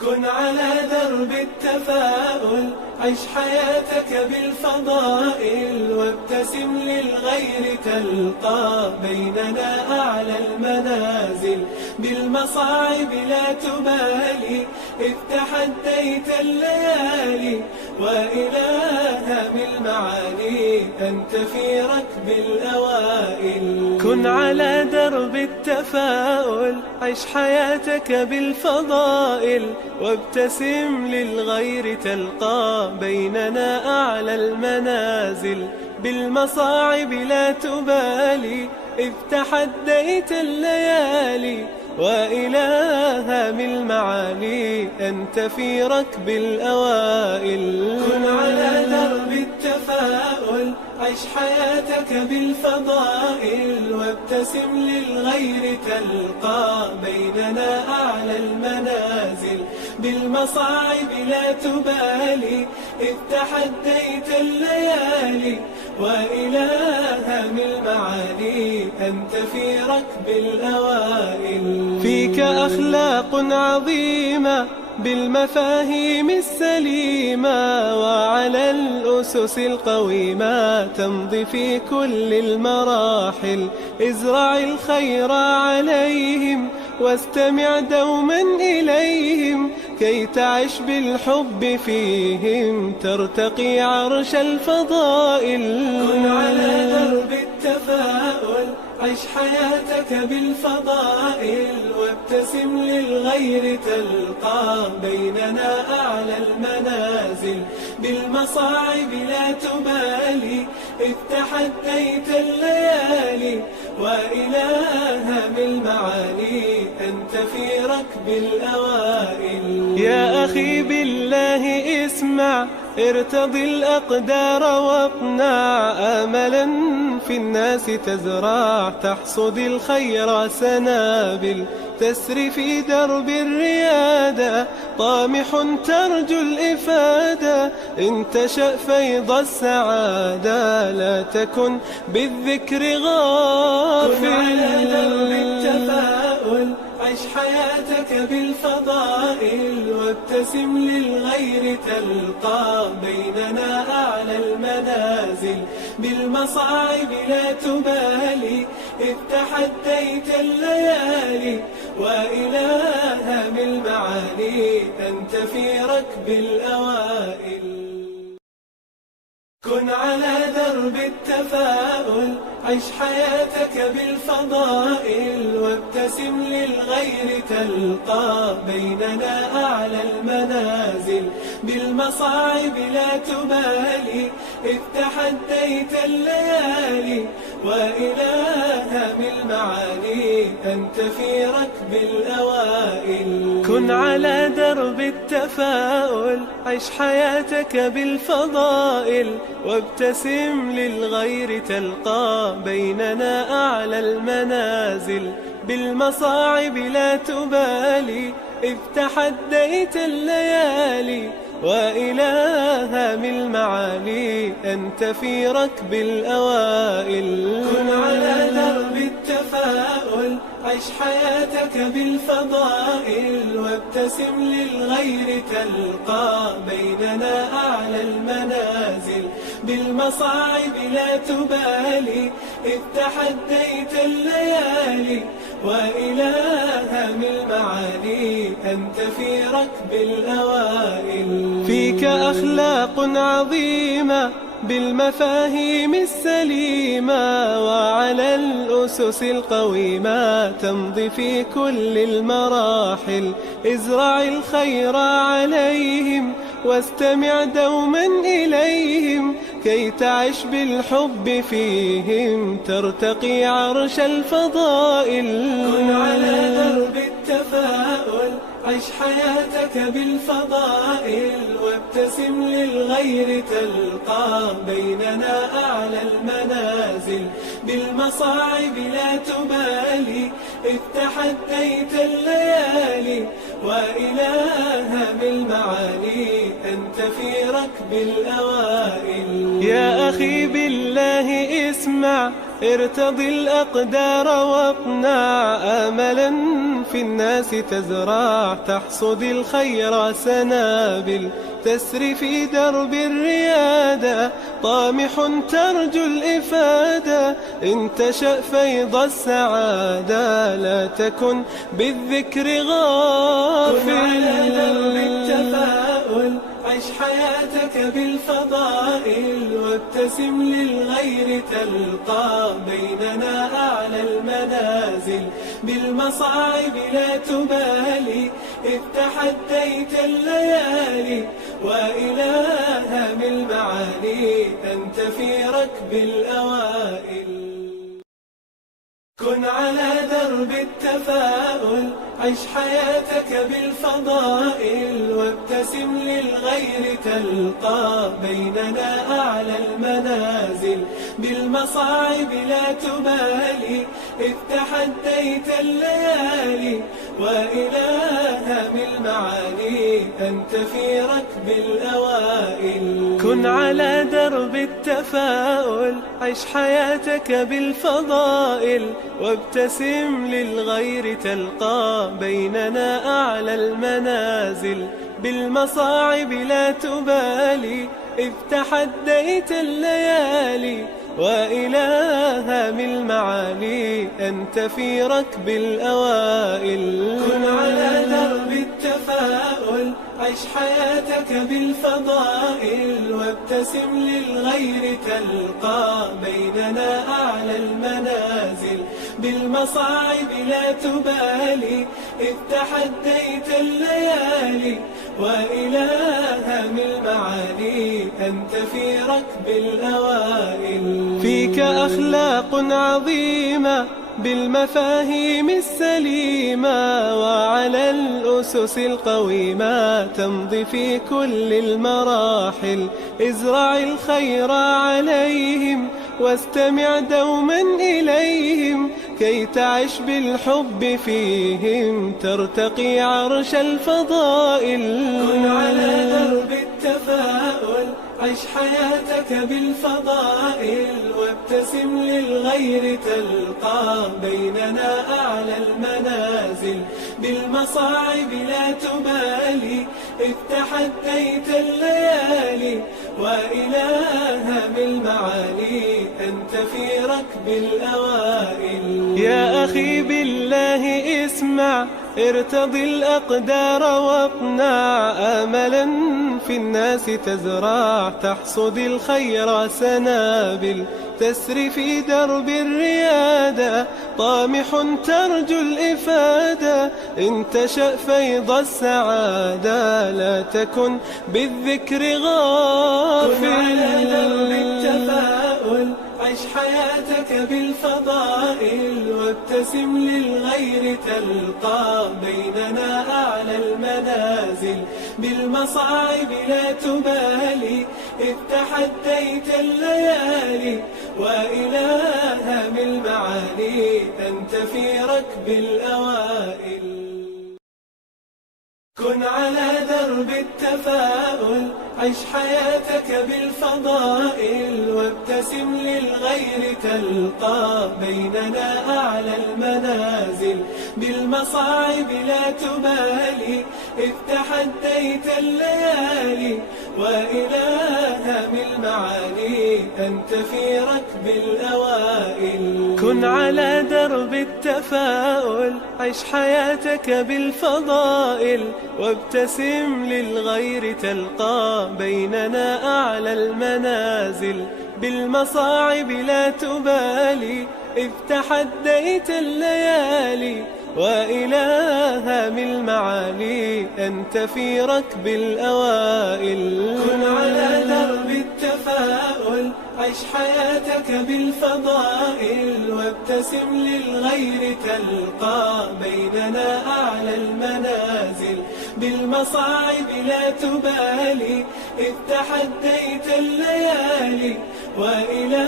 كن على درب التفاؤل، عش حياتك بالفضائل، وابتسم للغير تلقى بيننا أعلى المنازل. بالمصاعب لا تبالي، إذ تحديت الليالي، وإلى هم المعالي أنت في ركب الأوائل. كن على درب التفاؤل، عش حياتك بالفضائل، وابتسم للغير تلقى بيننا أعلى المنازل. بالمصاعب لا تبالي، إذ تحديت الليالي، وإلى هم المعالي أنت في ركب الأوائل. كن على درب التفاؤل، عش حياتك بالفضائل، وابتسم للغير تلقى بيننا أعلى المنازل. بالمصاعب لا تبالي، إذ تحديت الليالي، وإلى هم المعالي أنت في ركب الأوائل. فيك أخلاق عظيمة بالمفاهيم السليمة، وعلى الأسس القويمة تمضي في كل المراحل. ازرع الخير عليهم، واستمع دوما إليهم، كي تعش بالحب فيهم ترتقي عرش الفضائل. كن على درب التفاؤل، عش حياتك بالفضائل، وابتسم للغير تلقى بيننا أعلى المنازل. بالمصاعب لا تبالي، إذ تحديت الليالي، وإلى هم المعالي أنت في ركب الأوائل. يا أخي بالله اسمع، ارتضي الأقدار واقنع، آملا في الناس تزرع، تحصد الخير سنابل. تسري في درب الريادة، طامح ترجو الإفادة، إن تشأ فيض السعادة، لا تكن بالذكر غافل. كن على درب التفاؤل، عش حياتك بالفضائل، وابتسم للغير تلقى بيننا أعلى المنازل. بالمصاعب لا تبالي، إذ تحديت الليالي، وإلى هم المعالي أنت في ركب الأوائل. كن على درب التفاؤل، عش حياتك بالفضائل، وابتسم للغير تلقى بيننا أعلى المنازل. بالمصاعب لا تبالي، إذ تحديت الليالي، وإلى هم المعالي أنت في ركب الأوائل. كن على درب التفاؤل، عش حياتك بالفضائل، وابتسم للغير تلقى بيننا أعلى المنازل. بالمصاعب لا تبالي، إذ تحديت الليالي، وإلى هم المعالي أنت في ركب الأوائل. كن على درب التفاؤل، عش حياتك بالفضائل، وابتسم للغير تلقى بيننا أعلى المنازل. بالمصاعب لا تبالي، إذ تحديت الليالي، وإلى هم المعالي أنت في ركب الأوائل. فيك أخلاق عظيمة بالمفاهيم السليمة، وعلى الأسس القويمة تمضي في كل المراحل. ازرع الخير عليهم، واستمع دوما إليهم، كي تعش بالحب فيهم ترتقي عرش الفضائل. كن على درب التفاؤل، عش حياتك بالفضائل، وابتسم للغير تلقى بيننا أعلى المنازل. بالمصاعب لا تبالي، إذ تحديت الليالي، وإلى هم المعالي أنت في ركب الأوائل. يا أخي بالله اسمع، ارتضي الأقدار واقنع، آملا في الناس تزرع، تحصد الخير سنابل، تسري في درب الريادة، طامح ترجو الإفادة، إن تشأ فيض السعادة، لا تكن بالذكر غافل. كن على درب التفاؤل، عش حياتك بالفضائل، وابتسم للغير تلقى، بيننا أعلى المنازل، بالمصاعب لا تبالي، إذ تحديت الليالي، وإلى هام المعالي أنت في ركب الأوائل. كن على درب التفاؤل، عش حياتك بالفضائل، وابتسم للغير تلقى، بيننا أعلى المنازل، بالمصاعب لا تبالي، إذ تحديت الليالي، وإلى هام المعالي أنت في ركب الأوائل. كن على درب التفاؤل، عش حياتك بالفضائل، وابتسم للغير تلقى، بيننا أعلى المنازل، بالمصاعب لا تبالي، إذ تحديت الليالي، وإلى هام المعالي أنت في ركب الأوائل. كن على درب التفاؤل، عش حياتك بالفضائل، وابتسم للغير تلقى، بيننا أعلى المنازل، بالمصاعب لا تبالي، إذ تحديت الليالي، وإلى هام المعالي أنت في ركب الأوائل. فيك أخلاق عظيمة بالمفاهيم السليمة، وعلى الأسس القويمة تمضي في كل المراحل، ازرع الخير عليهم، واستمع دوما إليهم، كي تعش بالحب فيهم، ترتقي عرش الفضائل. كن على درب التفاؤل، عش حياتك بالفضائل، وابتسم للغير تلقى، بيننا أعلى المنازل، بالمصاعب لا تبالي، إذ تحديت الليالي، وإلى هام المعالي أنت في ركب الأوائل. يا أخي بالله اسمع، ارتضي الأقدار واقنع، آملا في الناس تزرع، تحصد الخير سنابل، تسري في درب الريادة، طامح ترجو الإفادة، إن تشأ فيض السعادة، لا تكن بالذكر غافل. كن على درب التفاؤل، عش حياتك بالفضائل، وابتسم للغير تلقى، بيننا أعلى المنازل، بالمصاعب لا تبالي، إذ تحديت الليالي، وإلى هام المعالي أنت في ركب الأوائل. كن على درب التفاؤل، عش حياتك بالفضائل، وابتسم للغير تلقى، بيننا أعلى المنازل، بالمصاعب لا تبالي، إذ تحديت الليالي، وإلى هام المعالي أنت في ركب الأوائل. كن على درب التفاؤل، عش حياتك بالفضائل، وابتسم للغير تلقى، بيننا أعلى المنازل، بالمصاعب لا تبالي، إذ تحديت الليالي، وإلى هام المعالي أنت في ركب الأوائل. كن على درب التفاؤل، عش حياتك بالفضائل، وابتسم للغير تلقى، بيننا أعلى المنازل، بالمصاعب لا تبالي، إذ تحديت الليالي، وإلى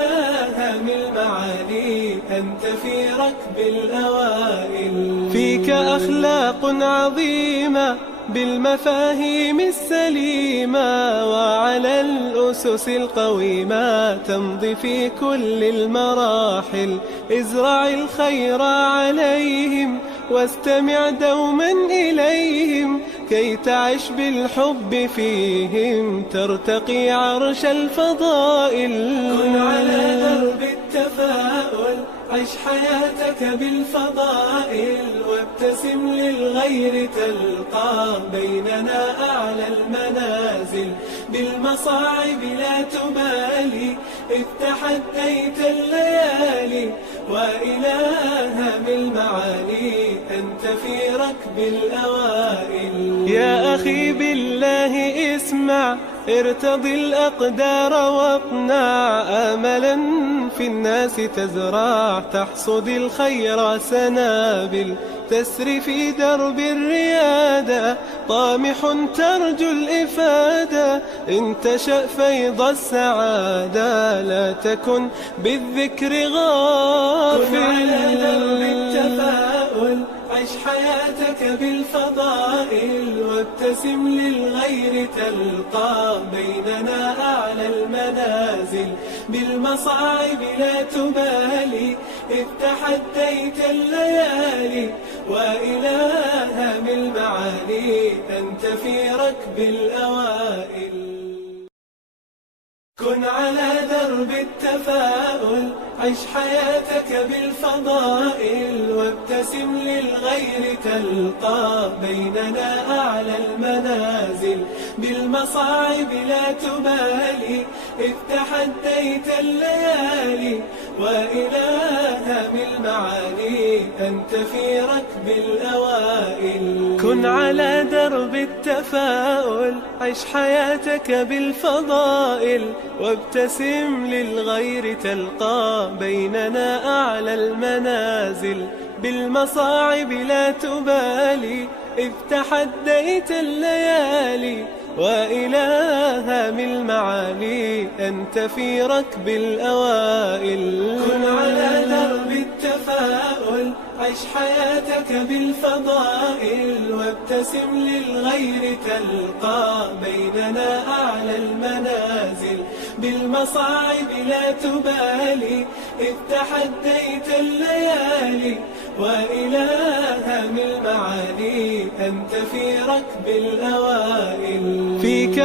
هام المعالي أنت في ركب الأوائل. فيك أخلاق عظيمة بالمفاهيم السليمة وعلى الأسس القويمة تمضي في كل المراحل. ازرع الخير عليهم واستمع دوما إليهم كي تعش بالحب فيهم ترتقي عرش الفضائل. كن على درب التفاؤل، عش حياتك بالفضائل، وابتسم للغير تلقى بيننا أعلى المنازل. بالمصاعب لا تبالي إذ تحديت الليالي، وإلهها بالمعالي أنت في ركب الأوائل. يا أخي بالله اسمع، ارتضي الأقدار واقنع، آملا في الناس تزرع تحصد الخير سنابل. تسري في درب الريادة طامح ترجو الإفادة، إن تشأ فيض السعادة لا تكن بالذكر غافل. كن على درب التفاؤل، عش حياتك بالفضائل، وابتسم للغير تلقى بيننا أعلى المنازل. بالمصاعب لا تبالي إذ تحديت الليالي، وإلهها بالمعالي أنت في ركب الأوائل. كن على درب التفاؤل، عش حياتك بالفضائل، وابتسم للغير تلقى بيننا أعلى المنازل. بالمصاعب لا تبالي إذ تحديت الليالي، وإلهها بالمعالي أنت في ركب الأوائل. كن على درب التفاؤل، عش حياتك بالفضائل، وابتسم للغير تلقى بيننا أعلى المنازل. بالمصاعب لا تبالي إذ تحديت الليالي، وإلهها بالمعالي أنت في ركب الأوائل. كن على درب التفاؤل، عش حياتك بالفضائل، وابتسم للغير تلقى بيننا أعلى المنازل. بالمصاعب لا تبالي إذ تحديت الليالي، وإلهها بالمعالي أنت في ركب الأوائل. فيك